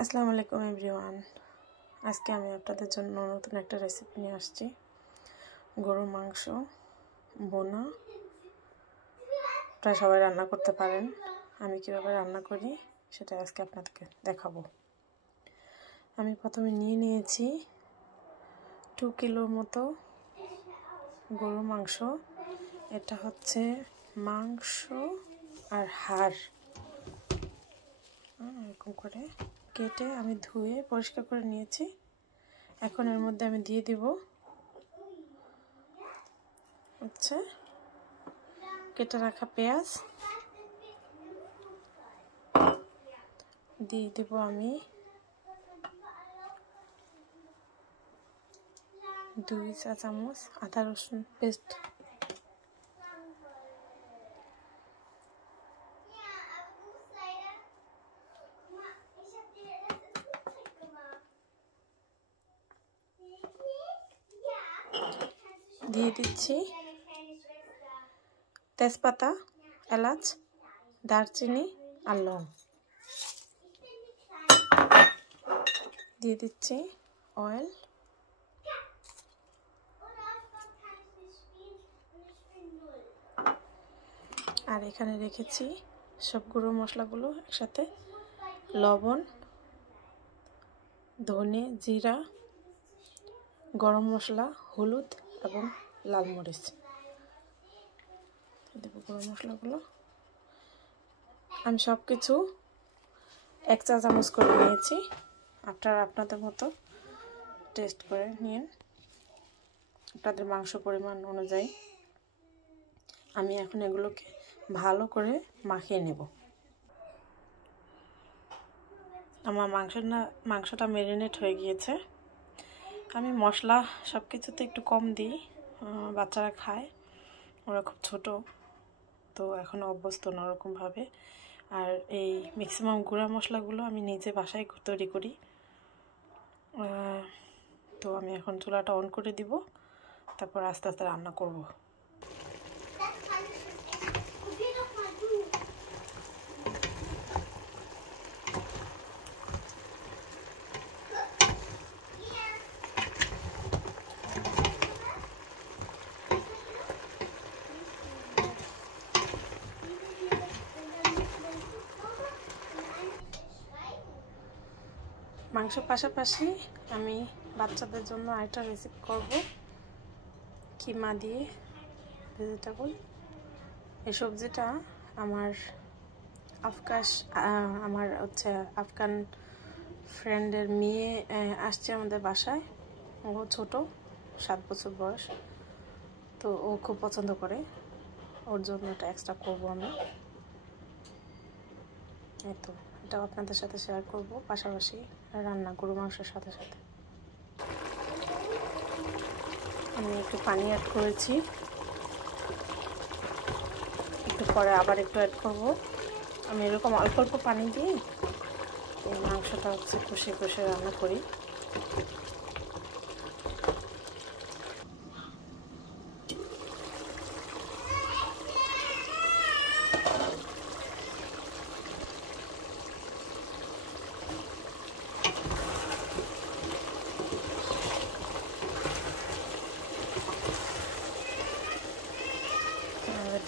আসসালামু আলাইকুম এভরিওয়ান। আজকে আমি আপনাদের জন্য নতুন একটা রেসিপি নিয়ে আসছি। গরুর মাংস বোনা। প্রায় সবাই রান্না করতে পারেন। আমি কীভাবে রান্না করি সেটা আজকে আপনাদেরকে দেখাবো। আমি প্রথমে নিয়েছি 2 কিলোর মতো গরুর মাংস। এটা হচ্ছে মাংস আর হাড় এরকম করে কেটে আমি ধুয়ে পরিষ্কার করে নিয়েছি। এখন এর মধ্যে আমি দিয়ে দিব হচ্ছে কেটে রাখা পেঁয়াজ, দিয়ে দেব আমি 2 চা চামচ আদা রসুন পেস্ট, দিয়ে দিচ্ছি তেজপাতা, এলাচ, দারচিনি আর লং, দিয়ে দিচ্ছি অয়েল, আর এখানে রেখেছি সব গুঁড়ো মশলাগুলো একসাথে, লবণ, ধনে, জিরা, গরম মশলা, হলুদ এবং লাল মরিচ। দেবো গরম মশলাগুলো। আমি সব কিছু 1 চা চামচ করে নিয়েছি। আপনারা আপনাদের মতো টেস্ট করে নিন, আপনাদের মাংস পরিমাণ অনুযায়ী। আমি এখন এগুলোকে ভালো করে মাখিয়ে নেব। আমার মাংসটা ম্যারিনেট হয়ে গিয়েছে। আমি মশলা সব কিছুতে একটু কম দিই, বাচ্চারা খায়, ওরা খুব ছোট তো এখনও অভ্যস্ত না ওরকমভাবে। আর এই ম্যাক্সিমাম গুঁড়া মশলাগুলো আমি নিজে বাসায় তৈরি করি। তো আমি এখন চুলাটা অন করে দিব, তারপর আস্তে আস্তে রান্না করব। মাংসের পাশাপাশি আমি বাচ্চাদের জন্য আরেকটা রেসিপি করব, কিমা দিয়ে ভেজিটেবল। এই সবজিটা আমার আফগান ফ্রেন্ডের মেয়ে আসছে আমাদের বাসায়। ও ছোট, 7 বছর বয়স, তো ও খুব পছন্দ করে। ওর জন্য এটা এক্সট্রা করবো আমি। এই তো এটাও আপনাদের সাথে শেয়ার করব, পাশাপাশি রান্না গরু মাংসের সাথে সাথে। আমি একটু পানি অ্যাড করেছি, একটু পরে আবার একটু অ্যাড করব। আমি এরকম অল্প অল্প পানি দিয়ে এই মাংসটা হচ্ছে কষে কষে রান্না করি।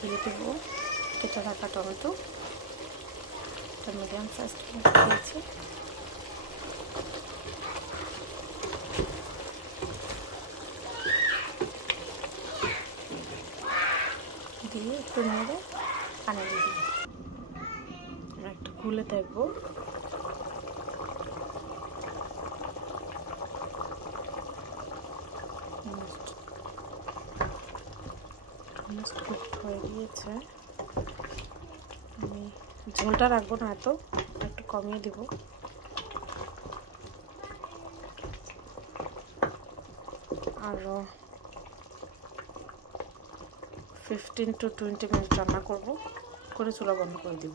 দিয়ে দেবো কেটে রাখা টমেটো, মিডিয়াম সাইজ দিয়েছি। দিয়ে একটু নেড়ে পানি দিয়ে দেবো। আমরা একটু খুলে দেখবো। হয়ে গিয়েছে। আমি ঝোলটা রাখবো না, একটু কমিয়ে দিব। আরও 15 to 20 মিনিট রান্না করব, করে চুলা বন্ধ করে দিব।